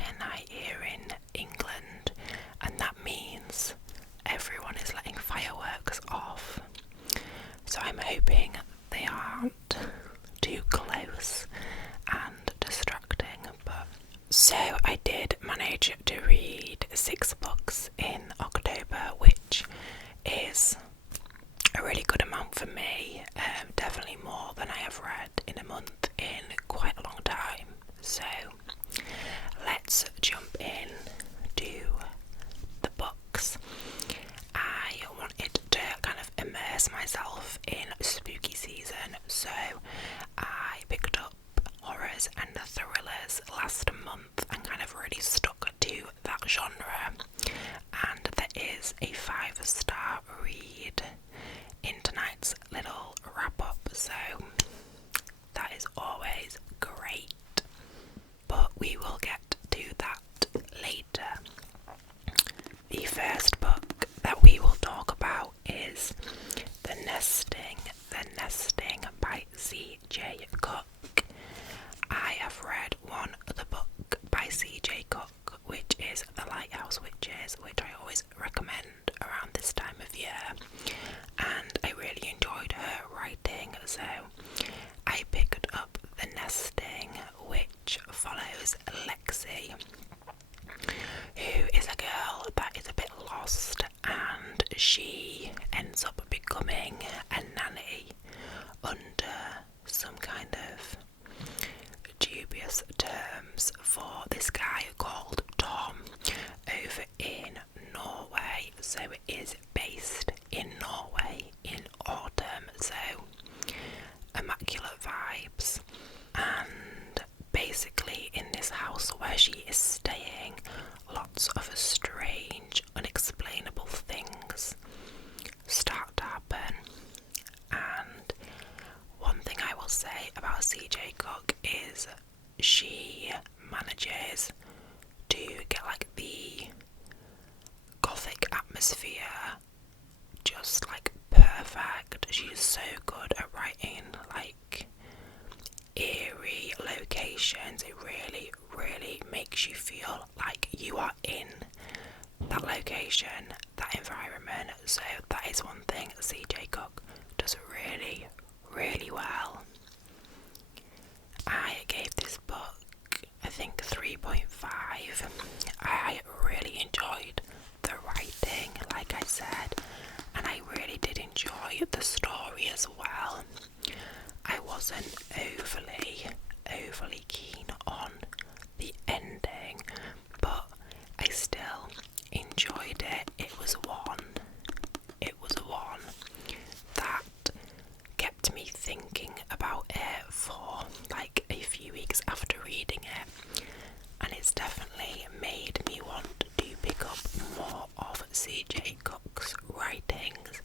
Bonfire Night here in England, and that means everyone is letting fireworks off. So I'm hoping they aren't too close and distracting. But so I did manage to read 6 books in October, which is a really good amount for me. Definitely more than I have read in a month in quite a long time. So let's jump in to the books. I wanted to kind of immerse myself in spooky season, so I picked up horrors and thrillers last month and kind of really stuck to that genre. And there is a 5-star read in tonight's little wrap-up, so that is always great. But we will get to that later. The first book that we will talk about is The Nesting by C.J. Cook. I have read one other book by C.J. Cook, which is The Lighthouse Witches, which I always recommend around this time of year, and I really enjoyed her writing, so I picked up The Nesting, which follows Lexi, who is a girl that is a bit lost, and she ends up becoming a nanny under some kind of dubious terms for this guy called Tom over in Norway. So it is based in Norway in autumn, so immaculate vibes. And basically in this house where she is staying, lots of strange, unexplainable things start to happen. And one thing I will say about C.J. Cook is she manages to get like the gothic atmosphere just like perfect. She's so good at writing like eerie locations. It really, really makes you feel like you are in that location, that environment. So that is one thing C.J. Cook does really, really well. I gave this book, I think, 3.5. I really enjoyed the writing, like I said, and I really did enjoy the story as well. I wasn't overly keen on the ending, but I still enjoyed it. It was one that kept me thinking about it for like a few weeks after reading it, and it's definitely made me want to pick up more of C.J. Cook's writings.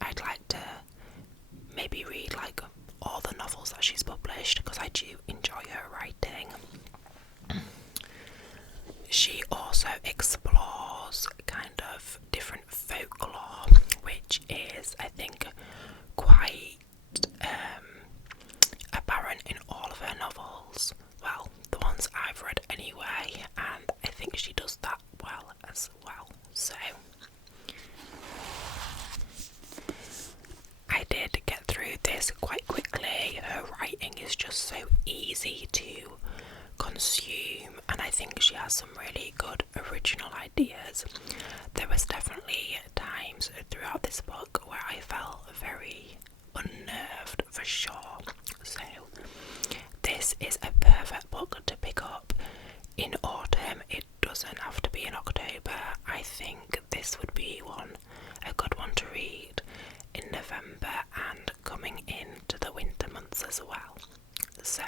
I'd like to maybe read like all the novels that she's published, because I do enjoy her writing. She also explores kind of different folklore, which is, I think, quite apparent in all of her novels. Well, the ones I've read anyway, and I think she does that well as well. So I did get through this quite quickly. Her writing is just so easy to consume, and I think she has some really good original ideas. There was definitely times throughout this book where I felt very unnerved, for sure. So this is a perfect book to pick up in autumn. It doesn't have to be in October. I think this would be a good one to read in November and coming into the winter months as well. So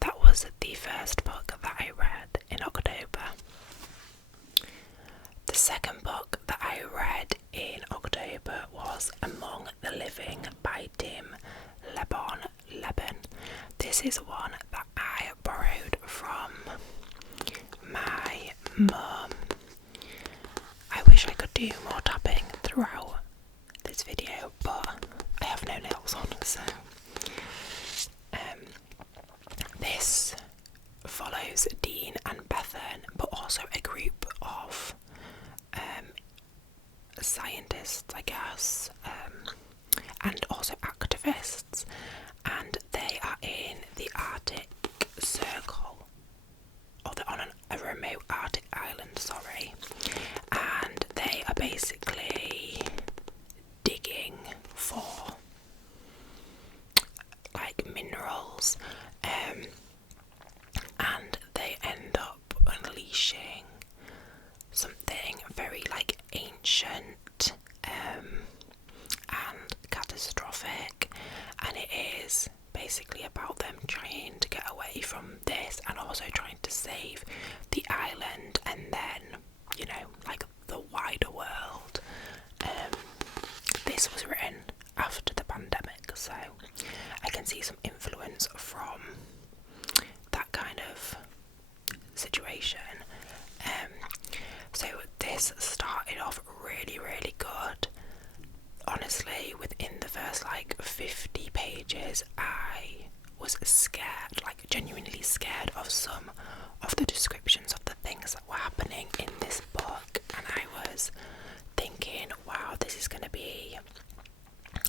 that was the first book that I read in October. The second book that I read in October was Among the Living by Tim Lebon. This is one that I borrowed from my mum. I wish I could do more tapping throughout this video, but I have no nails on, so this follows unleashing something very like ancient and catastrophic, and it is basically about them trying to get away from this and also trying to save the island and then, you know, like the wider world. This was written after the pandemic, so I can see some influence from that kind of situation. So this started off really, really good. Honestly, within the first like 50 pages, I was scared, like genuinely scared of some of the descriptions of the things that were happening in this book, and I was thinking, wow, this is going to be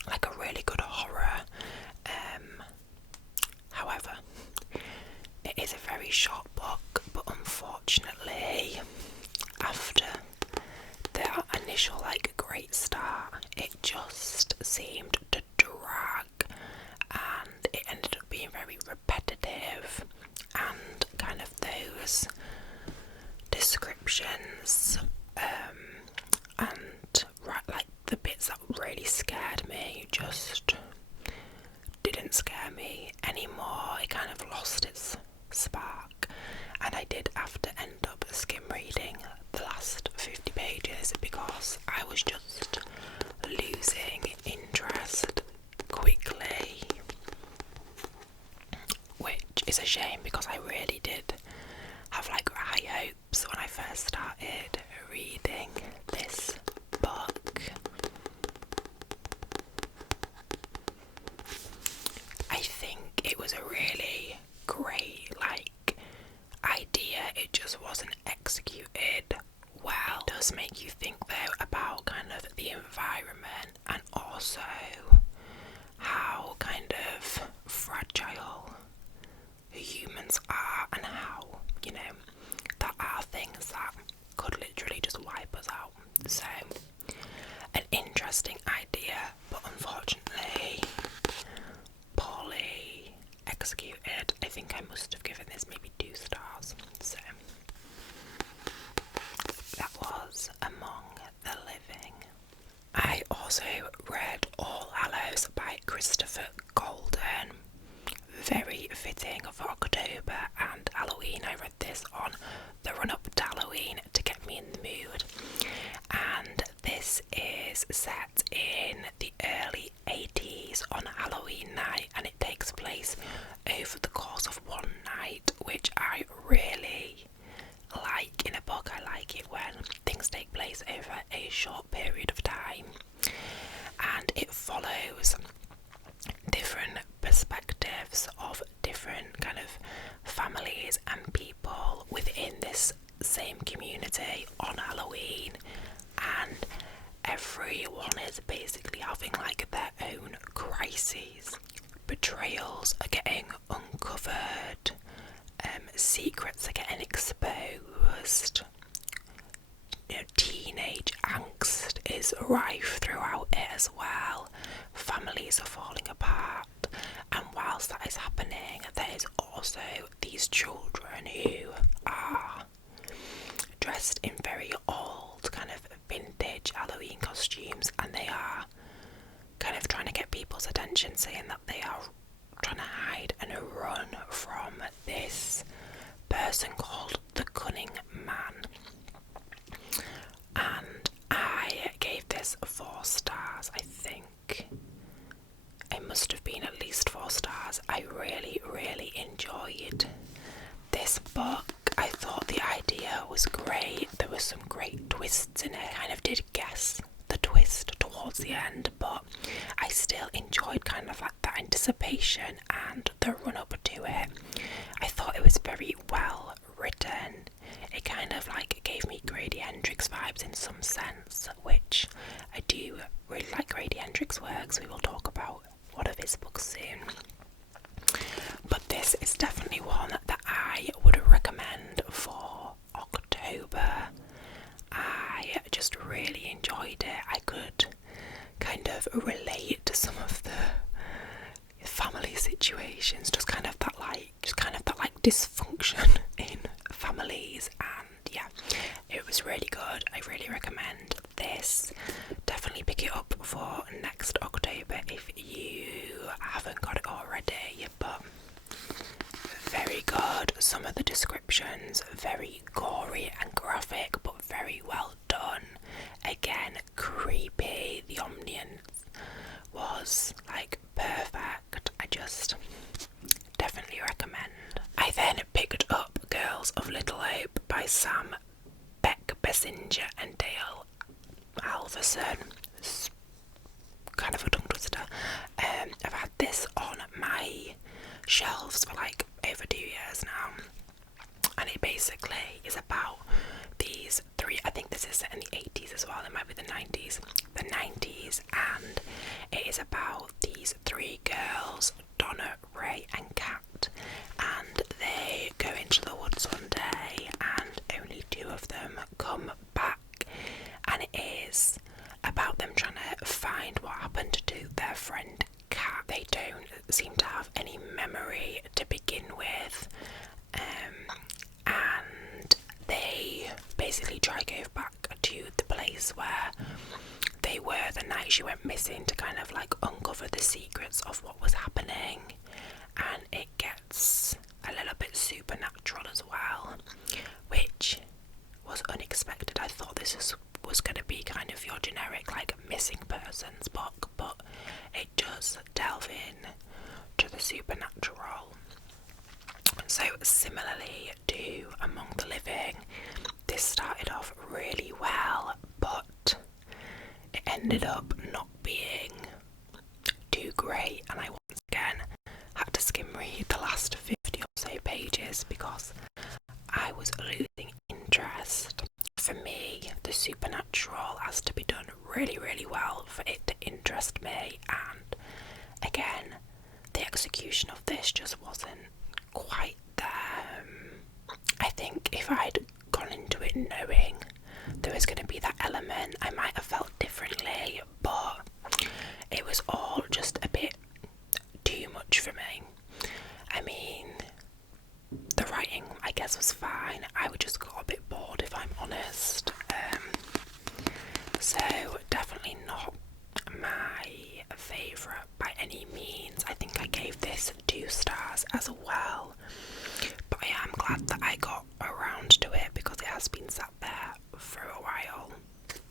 like a really good horror. However, it is a very short book, but unfortunately, after the initial like great start, it just seemed to drag, and it ended up being very repetitive, and kind of those descriptions and like the bits that really scared me just didn't scare me anymore. It kind of lost its spark, and I did have to end up skim reading the last 50 pages because I was just losing interest quickly, which is a shame because I really did have like high hopes when I first started reading this book. I think it was a really great like idea, it just wasn't executed well. It does make you think though about kind of the environment and also how kind of fragile humans are, and how, you know, that are things that could literally just wipe us out. So, an interesting idea, but unfortunately poorly executed. I think I must have given this maybe 2 stars. So that was Among the Living. I also read All Hallows by Christopher Golden. Very fitting for October and Halloween. I read this on the run-up to Halloween to get me in the mood. And this is set in the early 80s on Halloween night, and it takes place over the course of one night, which I really like in a book. I like it when things take place over a short period of time, and it follows different perspectives of different kind of families and people within this same community on Halloween, and everyone is basically having like their own crises. Betrayals are getting uncovered, secrets are getting exposed, you know, teenage angst is rife throughout it as well. Families are falling apart, and whilst that is happening, there is also these children who are dressed in very old kind of vintage Halloween costumes, and they are kind of trying to get people's attention, saying that they are trying to hide and run from this person called the Cunning Man. And I gave this 4 stars. I think it must have been at least 4 stars. I really, really enjoyed this book. I thought the idea was great. There were some great twists in it. I kind of did guess the twist towards the end, but I still enjoyed kind of like that anticipation and the run up to it. I thought it was very well written. It kind of like gave me Grady Hendrix vibes in some sense, which I do really like Grady Hendrix works. We will talk about one of his books soon. But this is definitely one that I would recommend for October. I just good. I really recommend this. Definitely pick it up for next October if you haven't got it already, but very good. Some of the descriptions very gory and graphic, but very well done. Again, creepy. The ambience was like perfect. I just definitely recommend. I then picked up Girls of Little Hope by Sam Beck-Bessinger and Dale Alverson. It's kind of a tongue twister. I've had this on my shelves for like over 2 years now, and it basically is about these three. I think this is set in the 80s as well, it might be the 90s, and it is about these three girls, Donna, Ray and Kat, and they go into the woods one day and only 2 of them come back, and it is about them trying to find what happened to their friend Kat. They don't seem to have any memory to begin with, and they basically try to go back to the place where they were the night she went missing to kind of like uncover the secrets of what was happening, and it gets a little bit supernatural as well, which was unexpected. I thought this was going to be kind of your generic like missing persons book, but it does delve in to the supernatural. So similarly to Among the Living, this started off really well, but it ended up not being too great, and I once again had to skim read the last 50 or so pages because I was losing interest. For me, the supernatural has to be done really, really well for it to interest me, and again, the execution of this just wasn't quite there. I think if I'd gone into it knowing there was going to be that element, I might have felt differently, but it was all just a bit too much for me. I mean, the writing, I guess, was fine. I would just got a bit bored, if I'm honest. So definitely not my favourite by any means. I think I gave this 2 stars as well, but I am glad that I got around to it because it has been sat there for a while.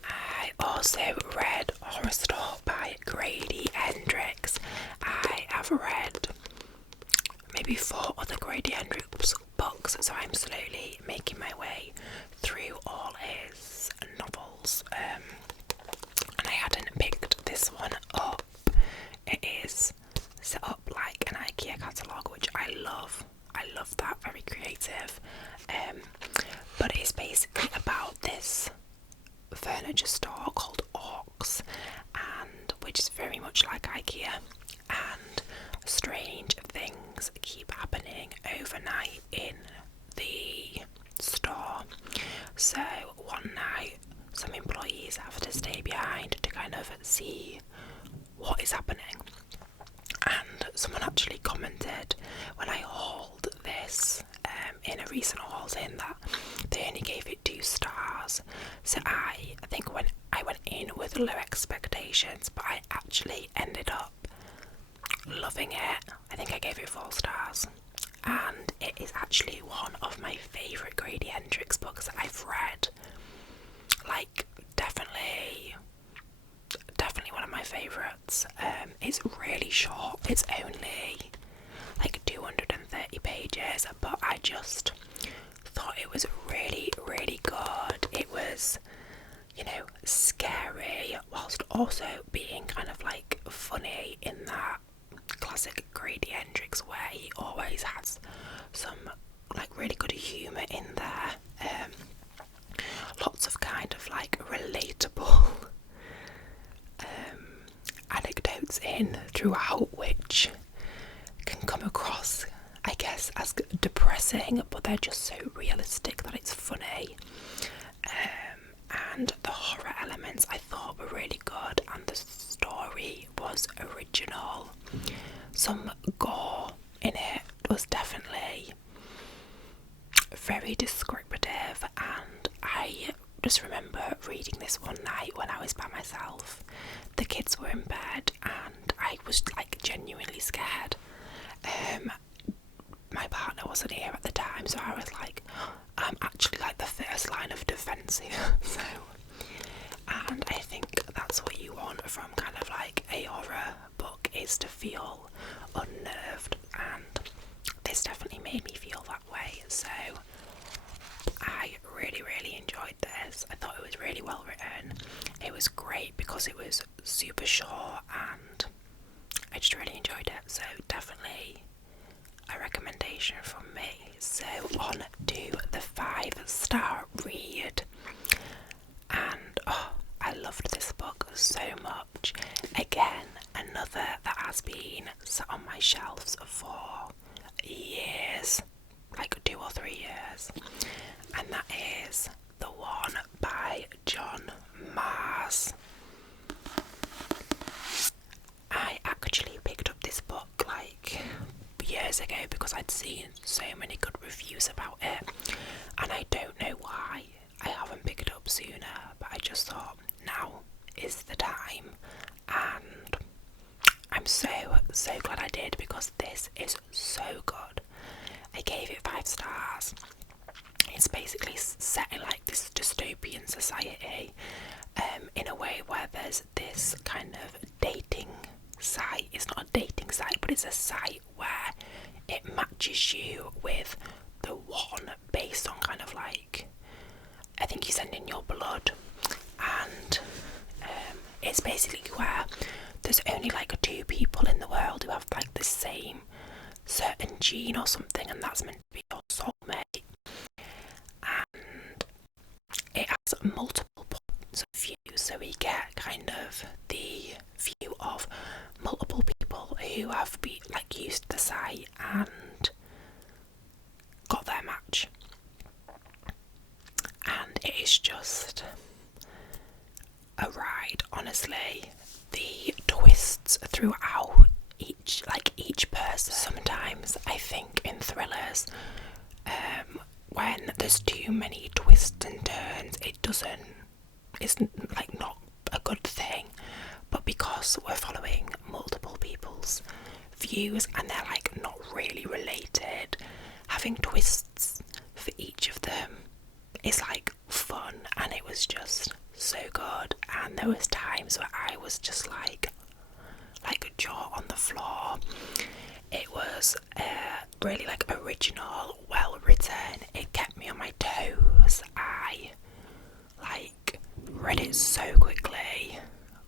I also read Horrorstör by Grady Hendrix. I have read maybe 4 other Grady Hendrix books, so I'm slowly making my way through all his novels, and I hadn't picked this one up. It is set up like an IKEA catalogue, which I love. I love that, very creative, but it's basically about this furniture store called Orcs, and which is very much like IKEA, and strange things keep happening overnight in the store. So one night some employees have to stay behind to kind of see what is happening, and someone actually commented when I hauled this in a recent hauls in that they only gave it 2 stars. So I think when I went in with low expectations, but I actually ended up loving it. I think I gave it 4 stars, and it is actually one of my favourite Grady Hendrix books that I've read. Like, definitely one of my favourites. It's really short. It's only like 230 pages, but I just thought it was really, really good. It was, you know, scary whilst also being kind of like funny in that classic Grady Hendrix where he always has some like really good humour in there. Lots of kind of like relatable anecdotes in throughout, which can come across, I guess, as depressing, but they're just so realistic that it's funny. And the horror elements I thought were really good, and the story was original. Some gore in it was definitely very descriptive, and I just remember reading this one night when I was by myself. The kids were in bed and I was like genuinely scared. My partner wasn't here at the time, so I was like, I'm actually like the first line of defence here. So, and I think that's what you want from kind of like a horror book, is to feel unnerved, and this definitely made me feel that way. So I really enjoyed this. I thought it was really well written. It was great because it was super short and I just really enjoyed it. So definitely a recommendation from me. So on to the 5-star read. And I loved this book so much. Again, another that has been sat on my shelves for years, like 2 or 3 years, and that is The One by John Mars. I actually picked up this book like years ago because I'd seen so many good reviews about it, and I don't know why I haven't picked it up sooner, but I just thought now is the time, and I'm so glad I did, because this is so good. I gave it 5 stars. It's basically set in like this dystopian society, in a way where there's this kind of dating site. It's not a dating site, but it's a site where it matches you with the one based on kind of like, I think you send in your blood, and it's basically where there's only like 2 people in the world who have like the same certain gene or something, and that's meant to be your soulmate. And it has multiple points of view, so we get kind of the view of multiple people who have been like used the site and got their match, and it is just a ride, honestly. The twists throughout each person. Sometimes I think in thrillers, when there's too many twists and turns, it's like not a good thing. But because we're following multiple people's views and they're like not really related, having twists for each of them is like fun, and it was just so good. And there was times where I was just like jaw on the floor. It was really like original, well written. It kept me on my toes. I like read it so quickly.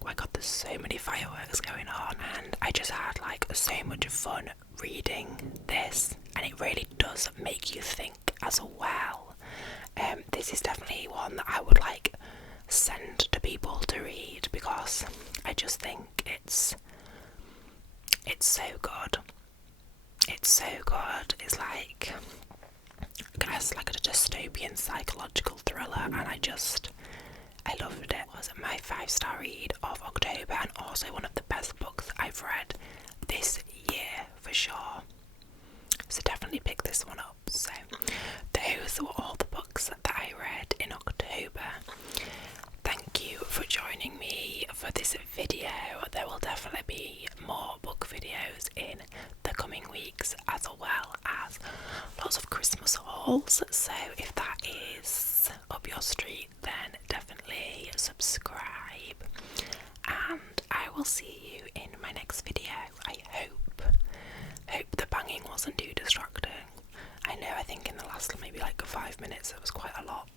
Oh my god, there's so many fireworks going on, and I just had like so much fun reading this, and it really does make you think as well. This is definitely one that I would like send to people to read, because I just think it's so good. It's so good. It's like, I guess, like a dystopian psychological thriller, and I loved it. It was my 5-star read of October, and also one of the best books I've read this year for sure. So definitely pick this one up. So those were all the books that I read in October. Thank you for joining me for this video. There will definitely be more book videos in the coming weeks, as well as lots of Christmas hauls. So if that is up your street, then definitely subscribe, and I will see you in my next video. I hope the banging wasn't too distracting. I know, I think in the last maybe like 5 minutes it was quite a lot,